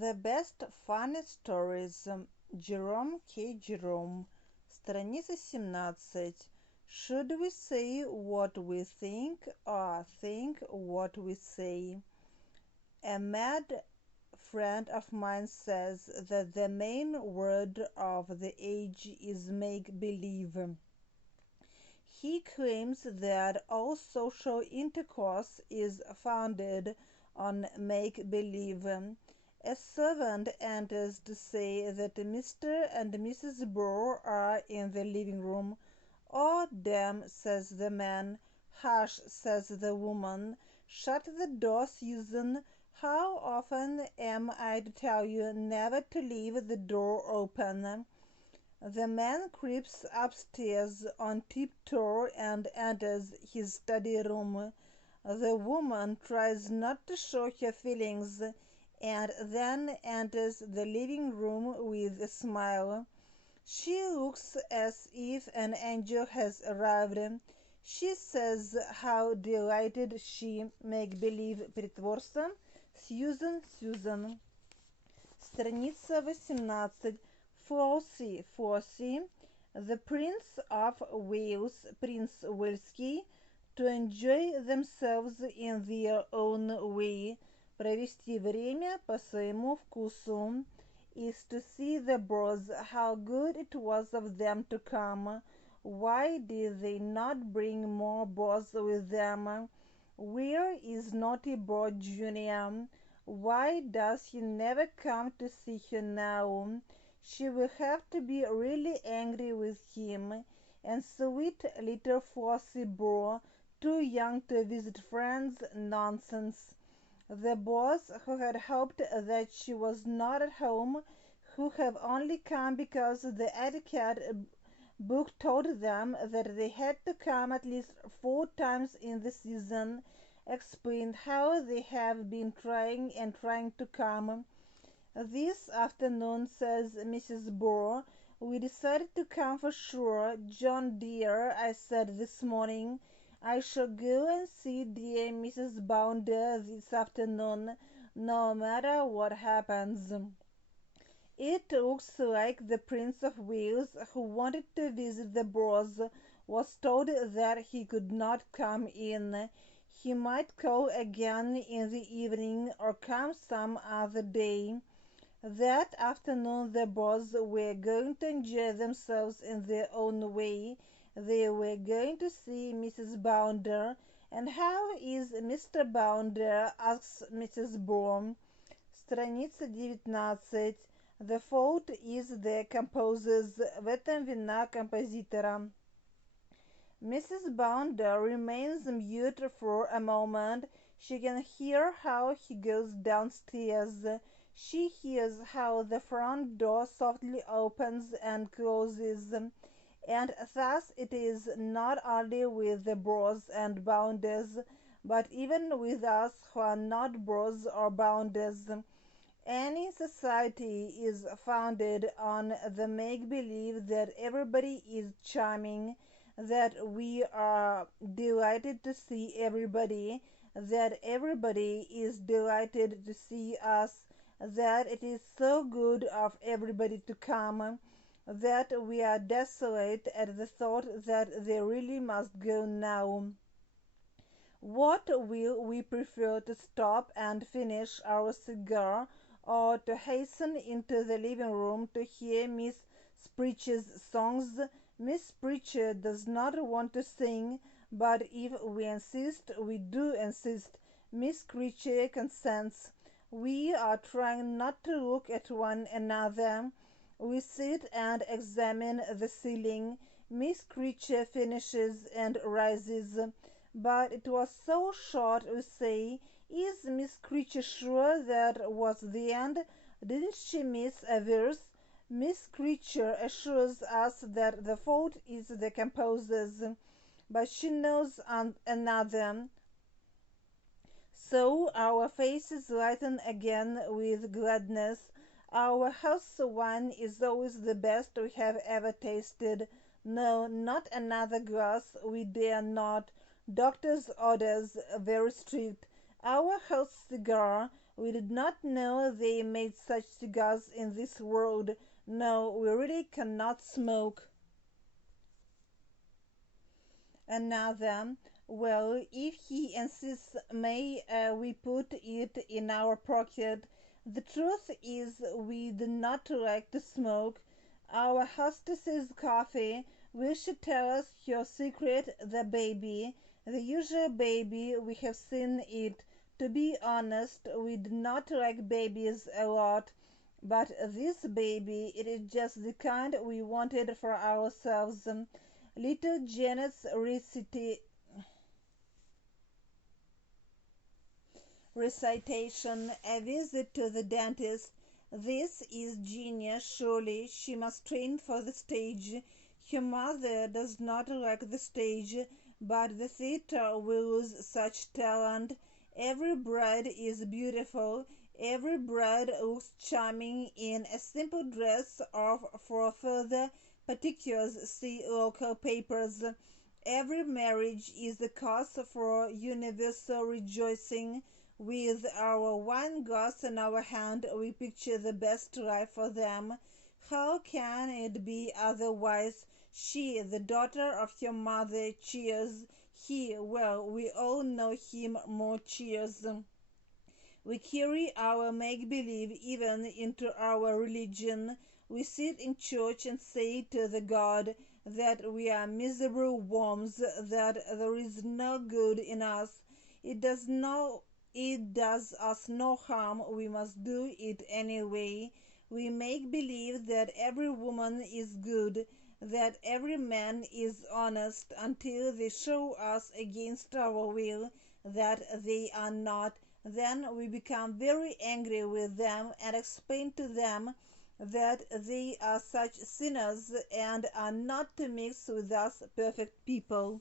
The Best Funny Stories. Jerome K. Jerome. Страница 17. Should we say what we think or think what we say? A mad friend of mine says that the main word of the age is make-believe. He claims that all social intercourse is founded on make-believe. A servant enters to say that Mr. and Mrs. Burr are in the living room. "Oh, damn," says the man. "Hush," says the woman. "Shut the door, Susan. How often am I to tell you never to leave the door open?" The man creeps upstairs on tiptoe and enters his study room. The woman tries not to show her feelings, and then enters the living room with a smile. She looks as if an angel has arrived. She says how delighted she make-believe притворство. Susan. Страница 18. Flossie. The Prince of Wales, Принц Уэльский, to enjoy themselves in their own way, провести время по своему вкусу, is to see the Burrs, how good it was of them to come. Why did they not bring more Burrs with them? Where is Naughty Boy Junior? Why does he never come to see her now? She will have to be really angry with him. And sweet little Flossie Burr, too young to visit friends, nonsense. The Burrs, who had hoped that she was not at home, who have only come because the etiquette book told them that they had to come at least 4 times in the season, explained how they have been trying to come. "This afternoon," says Mrs. Burr, "we decided to come for sure. John dear," I said this morning, "I shall go and see dear Mrs. Bounder this afternoon, no matter what happens." It looks like the Prince of Wales, who wanted to visit the Burrs, was told that he could not come in. He might call again in the evening or come some other day. That afternoon the Burrs were going to enjoy themselves in their own way. They were going to see Mrs. Bounder. "And how is Mr. Bounder?" asks Mrs. Burr. Страница 19. The fault is the composer's. В этом вина композитора. Mrs. Bounder remains mute for a moment. She can hear how he goes downstairs. She hears how the front door softly opens and closes. And thus it is not only with the Burrs and Bounders, but even with us who are not Burrs or Bounders. Any society is founded on the make-believe that everybody is charming, that we are delighted to see everybody, that everybody is delighted to see us, that it is so good of everybody to come, that we are desolate at the thought that they really must go now. What will we prefer, to stop and finish our cigar, or to hasten into the living room to hear Miss Pritchard's songs? Miss Pritchard does not want to sing, but if we insist, we do insist. Miss Pritchard consents. We are trying not to look at one another. We sit and examine the ceiling. Miss Pritchard finishes and rises. "But it was so short," we say. "Is Miss Pritchard sure that was the end? Didn't she miss a verse?" Miss Pritchard assures us that the fault is the composer's, but she knows another. So our faces lighten again with gladness. Our house wine is always the best we have ever tasted. No, not another glass, we dare not. Doctor's orders very strict. Our host cigar, we did not know they made such cigars in this world. No, we really cannot smoke. Another, well, if he insists, may we put it in our pocket? The truth is, we do not like to smoke. Our hostess's coffee. Will she tell us your secret? The baby, the usual baby, we have seen it. To be honest, we do not like babies a lot, but this baby, it is just the kind we wanted for ourselves. Little Janet's recitation, a visit to the dentist. This is genius, surely. She must train for the stage. Her mother does not like the stage, but the theater wills such talent. Every bride is beautiful. Every bride looks charming in a simple dress, or for further particulars see local papers. Every marriage is a cause for universal rejoicing. With our wine glass in our hand, we picture the best life for them. How can it be otherwise? She, the daughter of your mother, cheers. He, well, we all know him more, cheers. We carry our make-believe even into our religion. We sit in church and say to the God that we are miserable worms, that there is no good in us. It does us no harm. We must do it anyway. We make believe that every woman is good, that every man is honest, until they show us against our will that they are not. Then we become very angry with them and explain to them that they are such sinners and are not to mix with us perfect people.